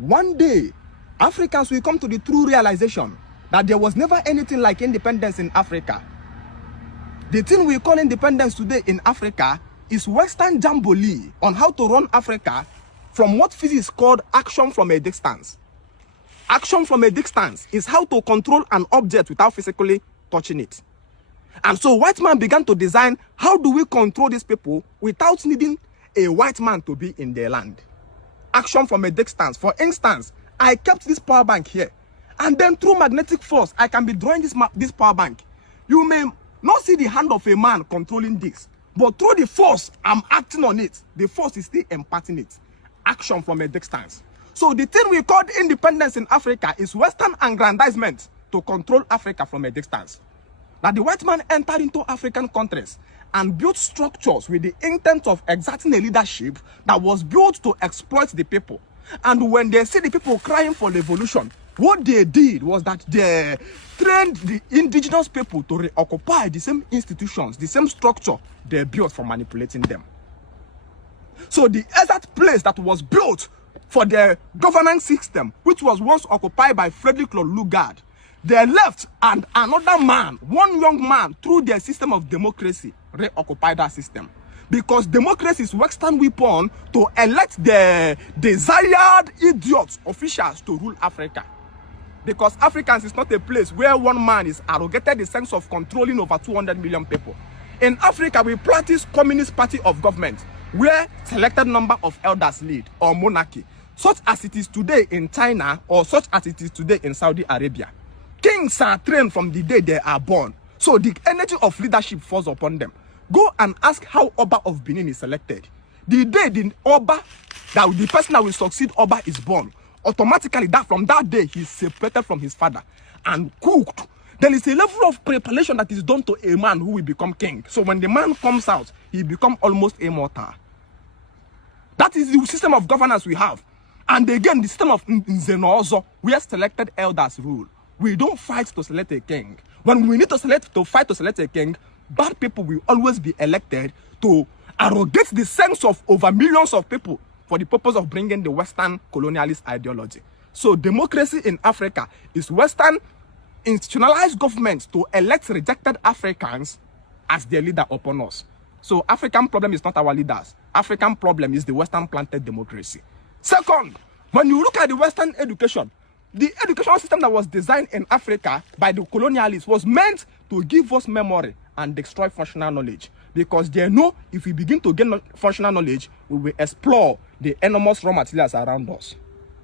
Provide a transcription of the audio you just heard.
one day, Africans will come to the true realization that there was never anything like independence in Africa. The thing we call independence today in Africa is Western jamboree on how to run Africa from what physics called action from a distance. Action from a distance is how to control an object without physically touching it. And so white man began to design, how do we control these people without needing a white man to be in their land? Action from a distance. For instance, I kept this power bank here, and then through magnetic force, I can be drawing this power bank. You may not see the hand of a man controlling this, but through the force, I'm acting on it. The force is still imparting it. Action from a distance. So the thing we called independence in Africa is Western aggrandizement to control Africa from a distance. That the white man entered into African countries and built structures with the intent of exerting a leadership that was built to exploit the people. And when they see the people crying for revolution, what they did was that they trained the indigenous people to reoccupy the same institutions, the same structure they built for manipulating them. So the exact place that was built for the governance system, which was once occupied by Frederick Lord Lugard, they left, and another man, one young man, through their system of democracy, reoccupied that system. Because democracy is Western weapon to elect the desired idiots, officials, to rule Africa. Because Africans is not a place where one man is arrogated the sense of controlling over 200 million people. In Africa, we practice communist party of government, where selected number of elders lead, or monarchy, such as it is today in China, or such as it is today in Saudi Arabia. Kings are trained from the day they are born, so the energy of leadership falls upon them. Go and ask how Oba of Benin is selected. The day the Oba, that the person that will succeed Oba is born, automatically from that day he is separated from his father and cooked. There is a level of preparation that is done to a man who will become king. So when the man comes out, he becomes almost immortal. That is the system of governance we have. And again, the system of Nzenozo, where selected elders rule. We don't fight to select a king. When we need to fight to select a king, bad people will always be elected to arrogate the sense of over millions of people for the purpose of bringing the Western colonialist ideology. So democracy in Africa is Western institutionalized governments to elect rejected Africans as their leader upon us. So African problem is not our leaders. African problem is the Western planted democracy. Second, when you look at the Western education, the educational system that was designed in Africa by the colonialists was meant to give us memory and destroy functional knowledge. Because they know if we begin to gain functional knowledge, we will explore the enormous raw materials around us.